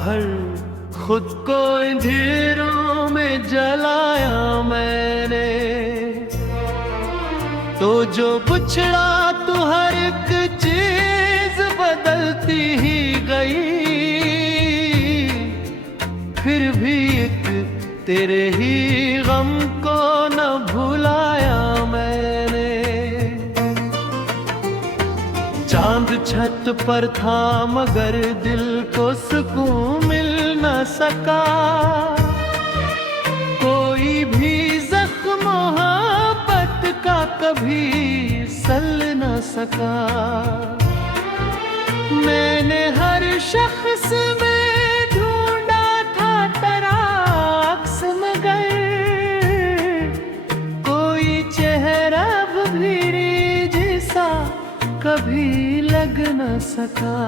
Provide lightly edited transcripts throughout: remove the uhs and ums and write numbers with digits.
भर खुद को अंधेरों में जलाया मैंने, तो जो बिछड़ा तो हर एक चीज बदलती ही गई, फिर भी एक तेरे ही गम को न भुलाया मैंने। चांद छत पर था मगर दिल को सुकून मिल न सका, कोई भी जख्म मोहब्बत का कभी सल न सका। मैंने हर शख्स में ढूंढा था तराक्स मगर, कोई चेहरा भी जैसा कभी लग न सका।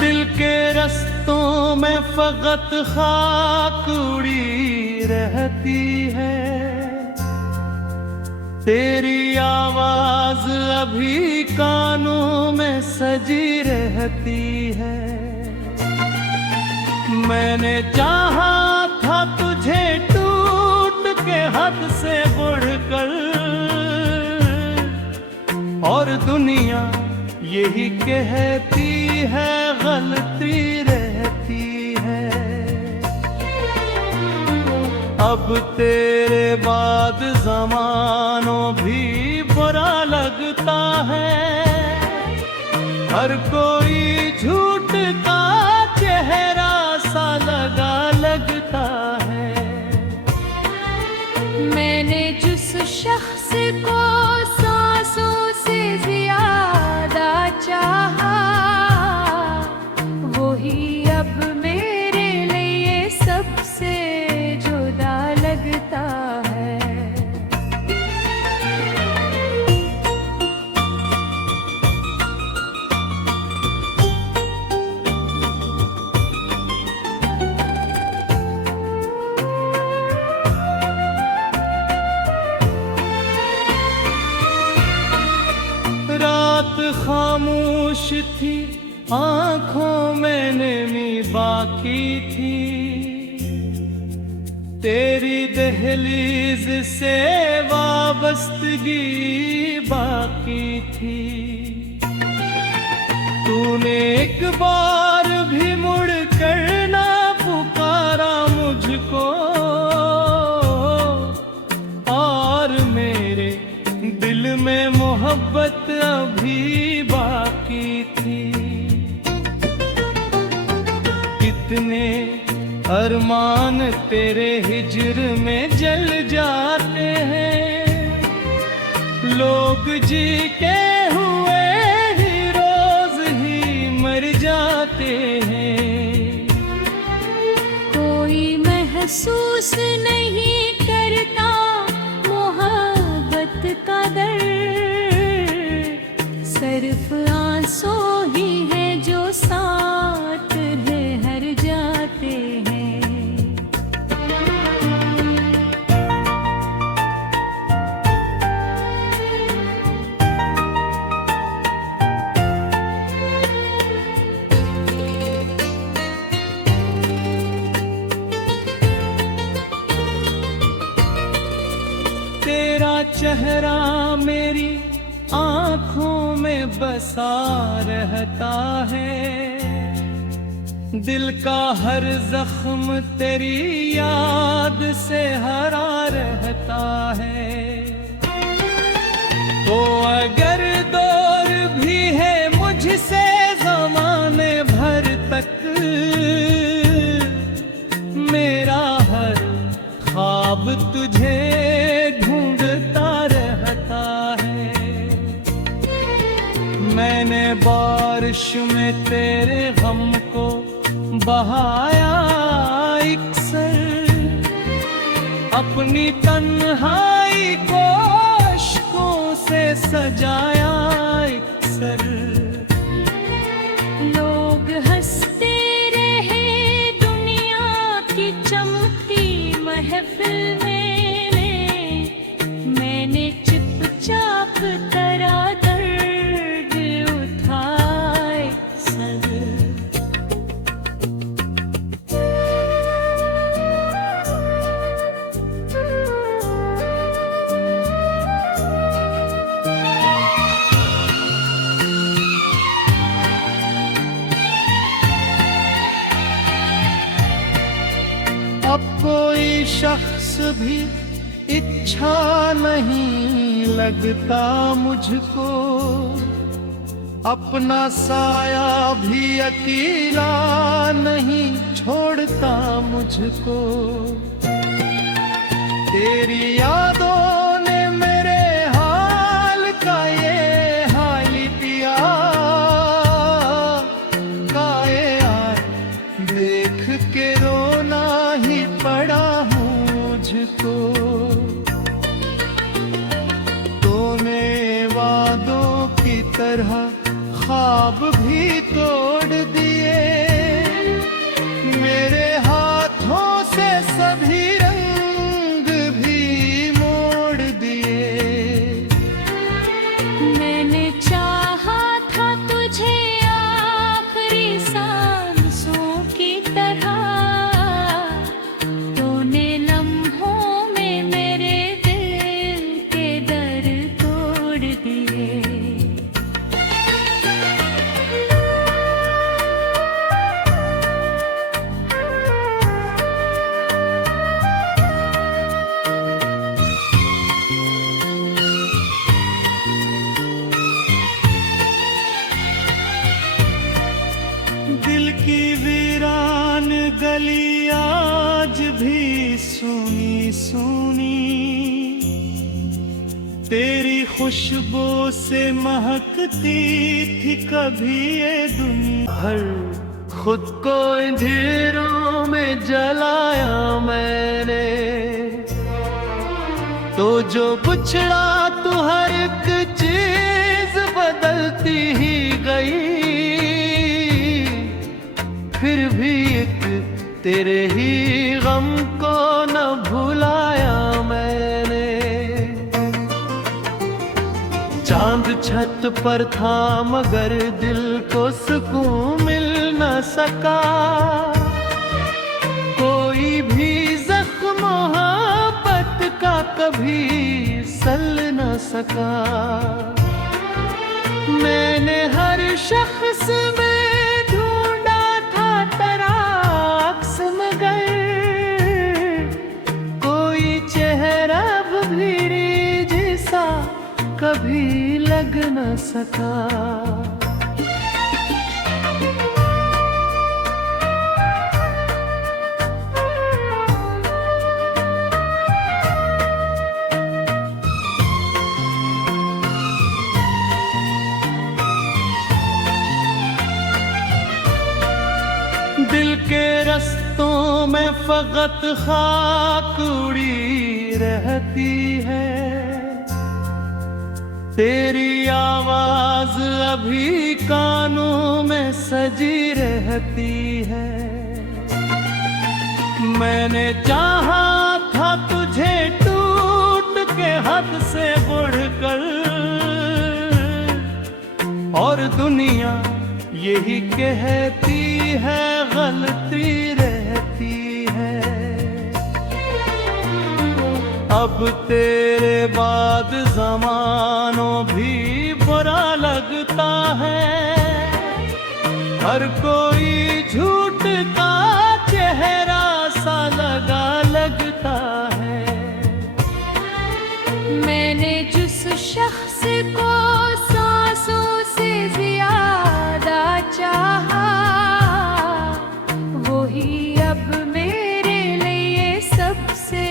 दिल के रस्तों में फकत खाक उड़ी रहती है, तेरी आवाज अभी कानों में सजी रहती है। मैंने चाहा था तुझे टूट के हद से बढ़कर, और दुनिया यही कहती है गलती रहती है। अब तेरे बाद ज़मानों भी बुरा लगता है, हर कोई झूठ का चेहरा सा लगा लगता है। मैंने जिस शख्स को सांसों से ज्यादा चाहा, वही अब मेरे लिए सबसे जुदा लगता है। रात खामोश थी, आंखों में नमी बाकी थी, तेरी दहलीज से वाबस्तगी बाकी थी। तूने एक बार भी मुड़ कर ना पुकारा मुझको, और मेरे दिल में मोहब्बत अभी बाकी थी। कितने अरमान तेरे हिज्र में जल जाते हैं, लोग जी के हुए ही रोज ही मर जाते हैं। कोई महसूस नहीं करता मोहब्बत का दर्द, सिर्फ आंसू ही है जो साथ है हर जाते हैं। तेरा चेहरा मेरी आँखों में बसा रहता है, दिल का हर जख्म तेरी याद से हरा रहता है। तो अगर दूर भी है मुझसे ज़माने भर तक, मेरा हर ख्वाब तुझे ढूंढता रहता है। मैंने बारिश में तेरे गम को बहाया अक्सर, अपनी तन्हाई को अश्कों से सजाया अक्सर। भी इच्छा नहीं लगता मुझको, अपना साया भी अकेला नहीं छोड़ता मुझको। तेरी यादों ने मेरे हाल का ये हाल किया, काए यार देख के रोना ही पड़ा मुझको। तूने वादों की तरह ख्वाब भी तोड़ दिए, मेरे हाथों से सभी रंग भी मोड़ दिए। मैंने चाहा था तुझे आखिरी सांसों की तरह, तूने लम्हों में मेरे दिल के दर तोड़ दिए। दिल की वीरान गली आज भी सुनी सुनी, तेरी खुशबू से महकती थी कभी ये दुनिया। हर खुद को अंधेरों में जलाया मैंने, तो जो बिछड़ा तो हर एक चीज बदलती ही गई। फिर भी एक तेरे ही गम को न भुलाया मैंने। चांद छत पर था मगर दिल को सुकून मिल न सका, कोई भी जख्म मोहब्बत का कभी सल न सका। मैंने हर शख्स में कभी लग न सका। दिल के रस्तों में फकत खाक उड़ी रहती है, तेरी आवाज अभी कानों में सजी रहती है। मैंने चाहा था तुझे टूट के हद से बढ़कर, और दुनिया यही कहती है गलती रहती है। अब तेरे बाद ज़मानों भी बुरा लगता है, हर कोई झूठ का चेहरा सा लगा लगता है। मैंने जिस शख्स को सांसों से ज्यादा चाहा, वही अब मेरे लिए सबसे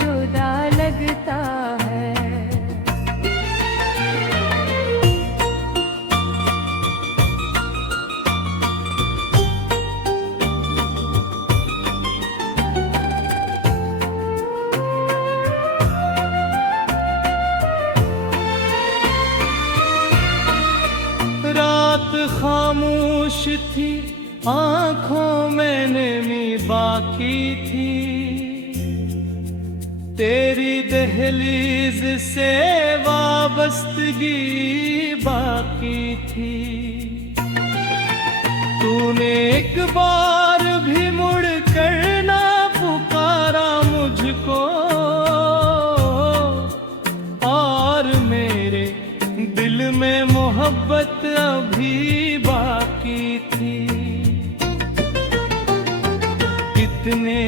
जुदा लगता है। रात खामोश थी, आंखों में नमी बाकी थी, तेरी दहलीज से वाबस्तगी बाकी थी। तूने एक बार भी मुड़ कर ना पुकारा मुझको, और मेरे दिल में मोहब्बत अभी बाकी थी। कितने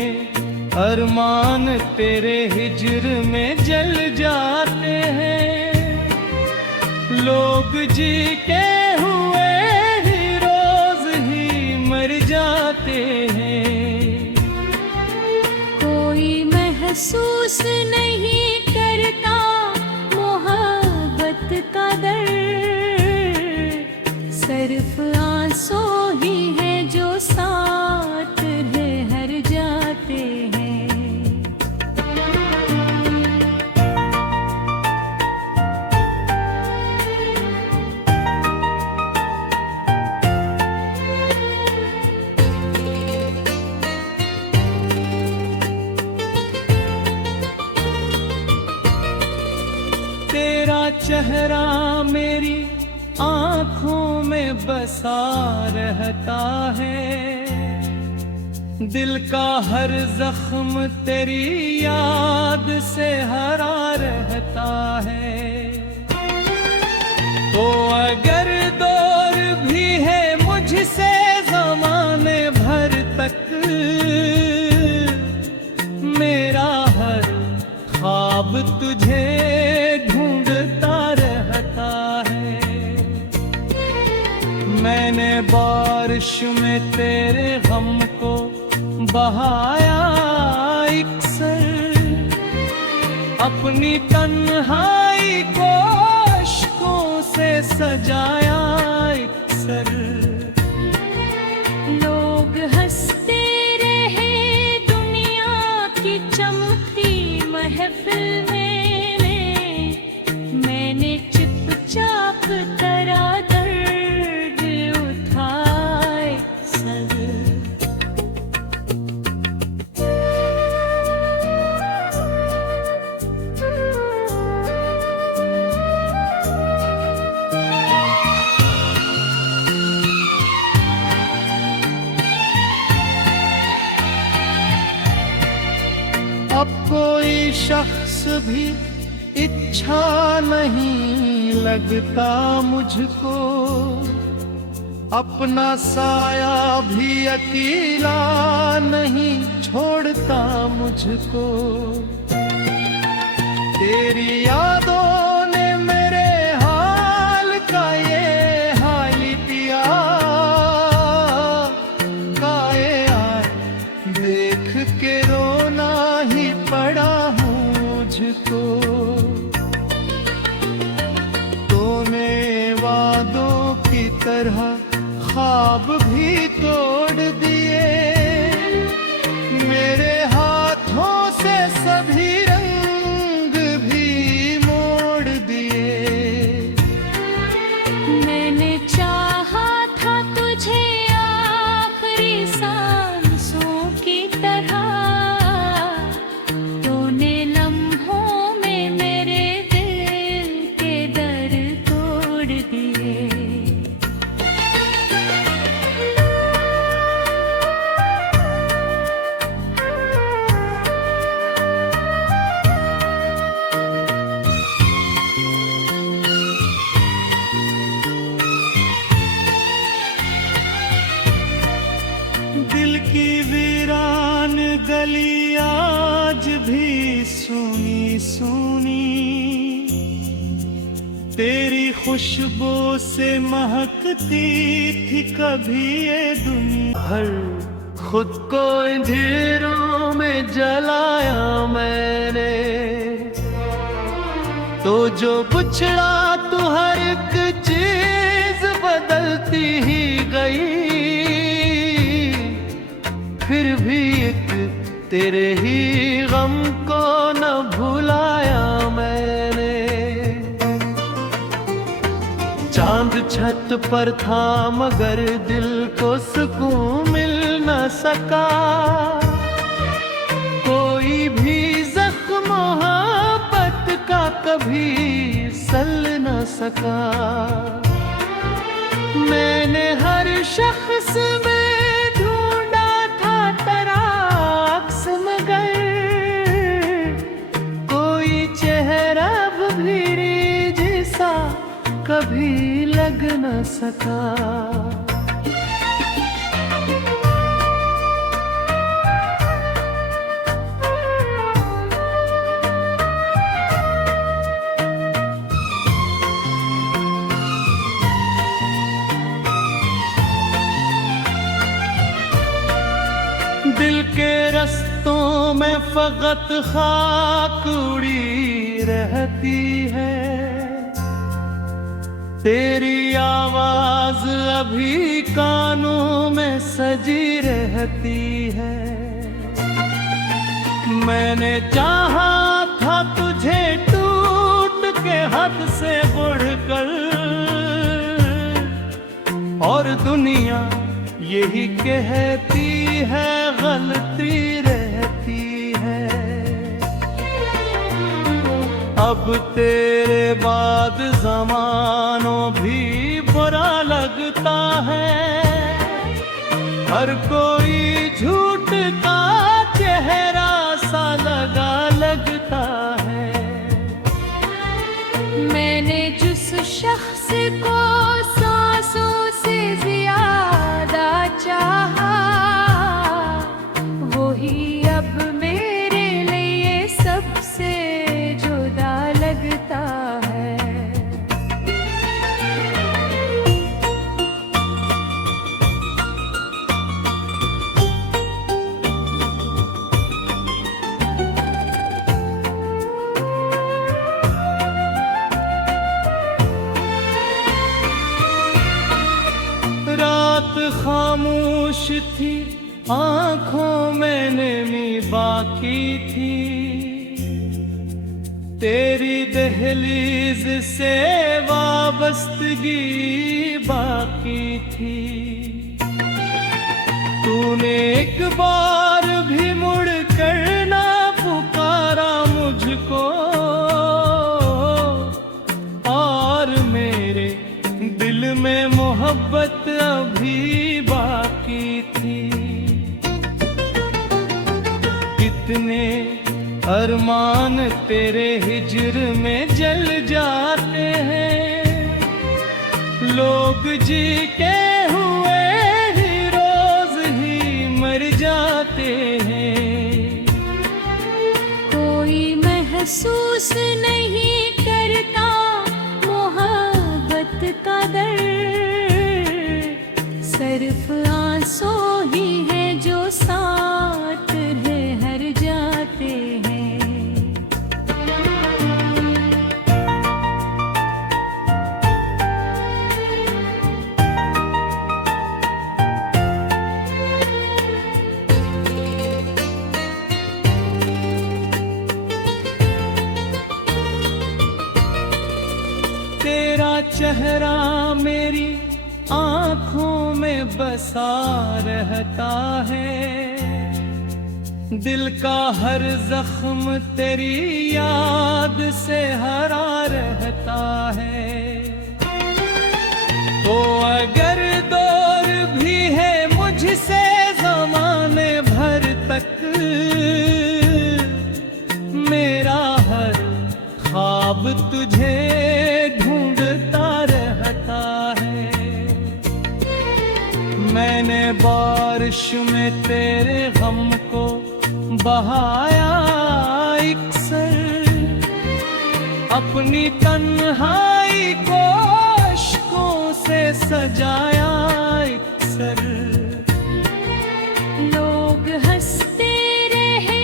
अरमान तेरे हिज्र में जल जाते हैं, लोग जी के हुए ही रोज ही मर जाते हैं। कोई महसूस नहीं करता मोहब्बत का दर्द, सिर्फ आंसू ही है जो साथ है हर जाते हैं। तेरा चेहरा मेरी आँखों में बसा रहता है, दिल का हर जख्म तेरी याद से हरा रहता है। तो अगर दूर भी है मुझसे ज़माने भर तक, मेरा हर ख्वाब तुझे ढूंढता रहता है। मैंने बारिश में तेरे गम को बहाया इकसर, अपनी तन्हाई को अश्कों से सजाया इकसर। लोग हंसते रहे दुनिया की चमकती महफिल में, मैंने चुपचाप तेरा दर्द उठाए सर। अब कोई शख्स भी इच्छा नहीं लगता मुझको, अपना साया भी अकेला नहीं छोड़ता मुझको। तेरी यादों ने मेरे हाल का ये हाल किया, काए आए देख के रोना ही पड़ा मुझको। तूने वादों की तरह ख्वाब भी तोड़ दिए, मेरे हाथों से सभी रंग भी मोड़ दिए। मैंने चाहा था तुझे आखिरी सांसों की तरह, तूने लम्हों में मेरे दिल के दर तोड़ दिए। दिल की वीरान गली आज भी सुनी सुनी, तेरी खुशबू से महकती थी कभी ये दुनिया। हर खुद को अंधेरों में जलाया मैंने, तो जो बिछड़ा तो हर एक चीज बदलती ही गई। फिर भी एक तेरे ही गम को न भुलाया मैंने। चांद छत पर था मगर दिल को सुकून मिल न सका, कोई भी जख्म मोहब्बत का कभी सल न सका। मैंने हर शख्स में कभी लग न सका। दिल के रस्तों में फकत खाक उड़ी रहती है, तेरी आवाज अभी कानों में सजी रहती है। मैंने चाहा था तुझे टूट के हद से बढ़कर, और दुनिया यही कहती है गलती रहती है। अब तेरे बाद ज़मानों भी बुरा लगता है, हर कोई झूठ का चेहरा सा लगा लगता है। मैंने जिस शख्स को सांसों से ज्यादा चाहा, वही अब मेरे लिए सबसे जुदा लगता है। रात खामोश थी, आंखों में नमी बाकी थी, तेरी दहलीज से वाबस्तगी बाकी थी। तूने एक बार भी मुड़ कर ना पुकारा मुझको, और मेरे दिल में मोहब्बत अभी बाकी थी। कितने अरमान तेरे हिज्र में जल जाते हैं, लोग जी के हुए ही रोज ही मर जाते हैं। कोई महसूस नहीं करता मोहब्बत का दर्द, सिर्फ आंसू ही है जो साथ है हर जाते हैं। तेरा चेहरा मेरी आँखों में बसा रहता है, दिल का हर जख्म तेरी याद से हरा रहता है। तो अगर दूर भी है मुझसे ज़माने भर तक, मेरा हर ख्वाब तुझे ढूंढता रहता है। मैंने बारिश में तेरे गम को बहाया इकसर, अपनी तन्हाई को अश्कों से सजाया इकसर। लोग हंसते रहे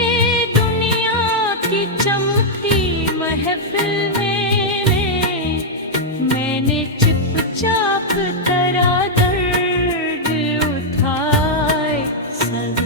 दुनिया की चमकती महफिल में, मैंने चुपचाप तेरा दर्द उठाए सर।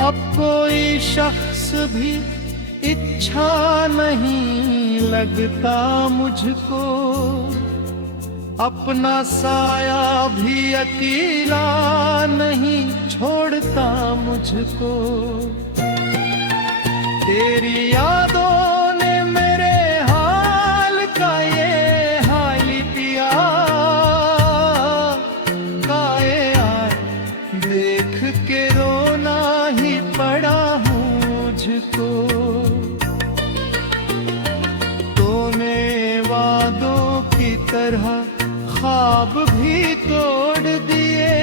अब कोई शख्स भी इच्छा नहीं लगता मुझको, अपना साया भी अकेला नहीं छोड़ता मुझको। तेरी यादों ने मेरे हाल का ये हाल किया, काए आए देख के रोना ही पड़ा मुझको। तूने वादों की तरह ख्वाब भी तोड़ दिए,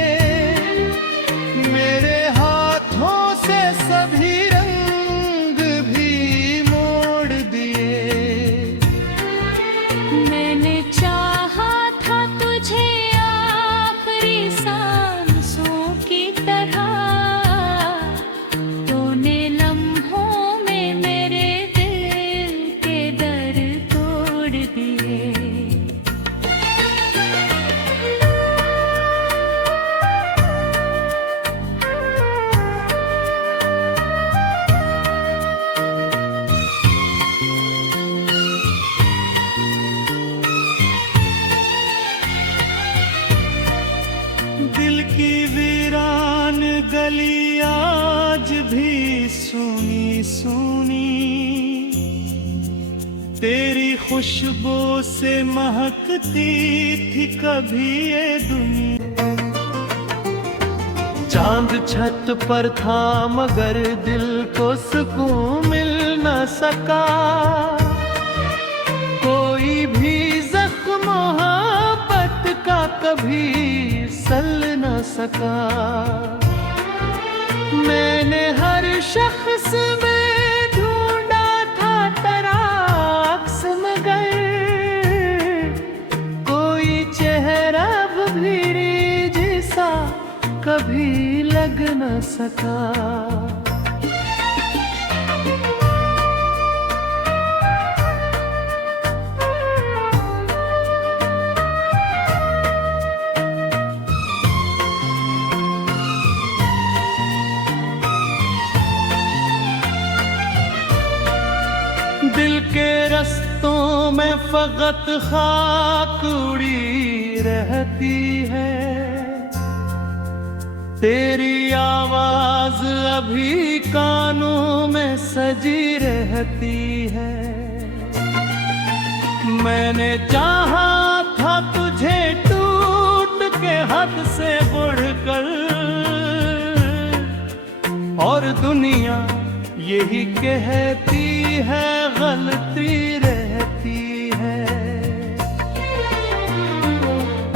गली आज भी सुनी सुनी, तेरी खुशबू से महकती थी कभी ये दुनिया। चांद छत पर था मगर दिल को सुकून मिल न सका, कोई भी जख्म मोहब्बत का कभी सल न सका। मैंने हर शख्स में ढूंढा था तेरा अक्स, मगर कोई चेहरा भी जैसा कभी लग न सका। दिल के रस्तों में फकत खाक उड़ी रहती है, तेरी आवाज अभी कानों में सजी रहती है। मैंने चाहा था तुझे टूट के हद से बढ़कर, और दुनिया यही कहती है गलती रहती है।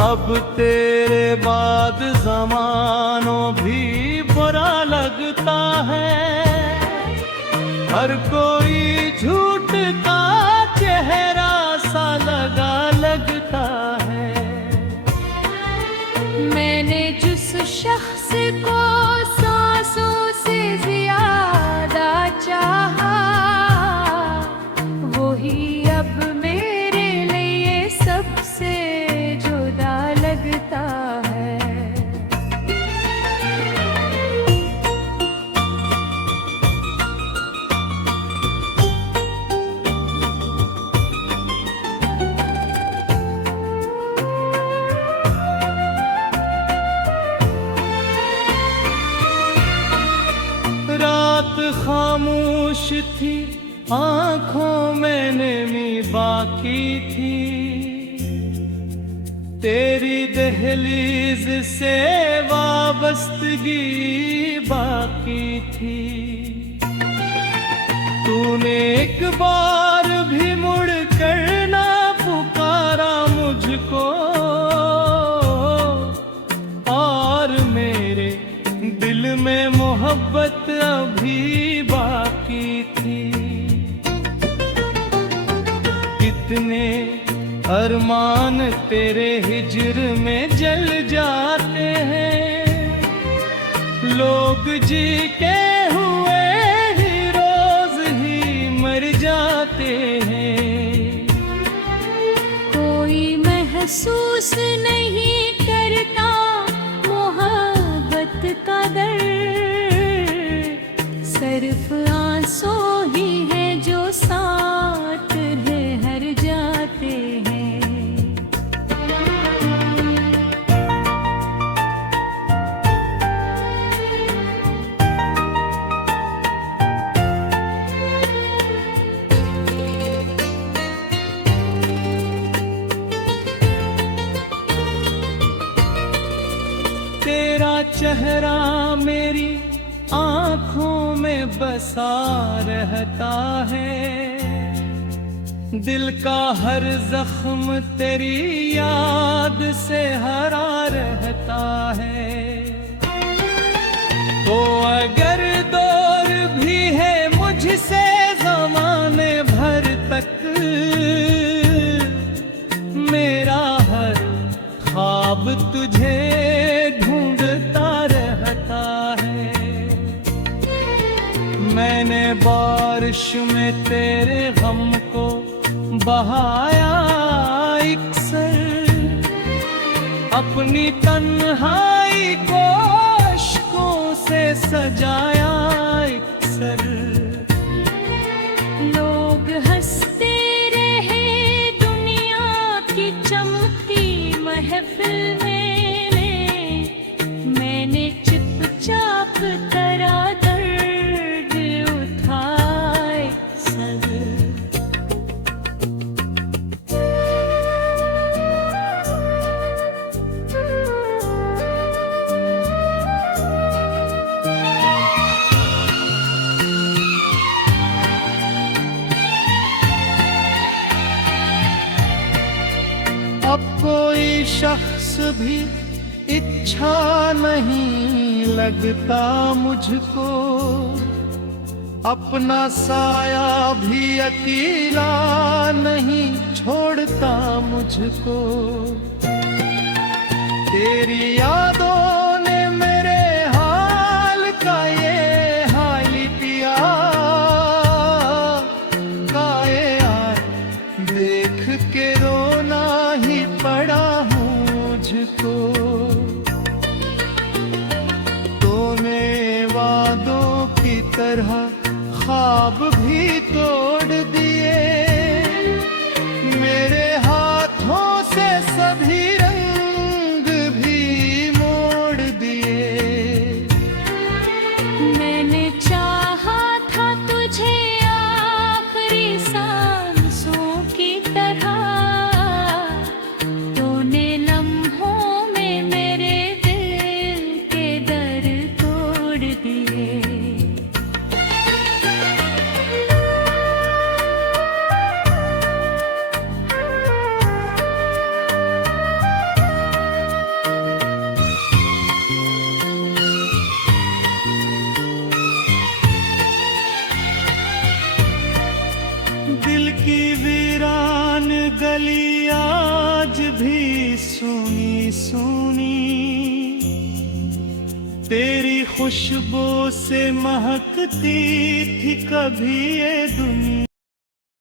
अब तेरे बाद ज़मानों भी बुरा लगता है, हर कोई झूठ का चेहरा सा लगा लगता है। मैंने जिस शख्स को सांसों से ज्यादा चाहा, वही अब मेरे लिए सबसे जुदा लगता है। रात खामोश थी, आंखों में नमी बाकी थी, तेरी दहलीज से वाबस्तगी बाकी थी। तूने एक बार भी मुड़ कर ना पुकारा मुझको, और मेरे दिल में मोहब्बत अभी बाकी थी। कितने अरमान तेरे हिज्र में जल जाते हैं, लोग जी के हुए ही रोज ही मर जाते हैं। कोई महसूस नहीं करता मोहब्बत का दर्द, सिर्फ आंसू ही है जो साथ रह जाते हैं। तेरा चेहरा मेरी आँखों में बसा रहता है, दिल का हर जख्म तेरी याद से हरा रहता है। तो अगर दौर भी है मुझसे ज़माने भर तक, मेरा हर ख्वाब तुझे ढूंढता रहता है। मैंने बारिश में तेरे गम को बहाया अक्सर, अपनी तन्हाई को अश्कों से सजाया अक्सर। लोग हंसते रहे दुनिया की चमकती महफिल में, मैंने चुपचाप तरा दर्द उठाए सर। अब कोई शख्स भी इच्छा नहीं लगता मुझको, अपना साया भी अकेला नहीं छोड़ता मुझको। तेरी यादों ने मेरे हाल का ये हाल किया, काए यार देख के रोना ही पड़ा मुझको। तूने वादों की तरह ख्वाब भी तोड़ दिए, मेरे हाथों से सभी रंग भी मोड़ दिए। मैंने चाहा था तुझे आखिरी सांसों की तरह, तूने लम्हों में मेरे दिल के दर तोड़ दिए। दिल की वीरान गली आज भी सुनी सुनी, तेरी खुशबू से महकती थी कभी ये दुनिया।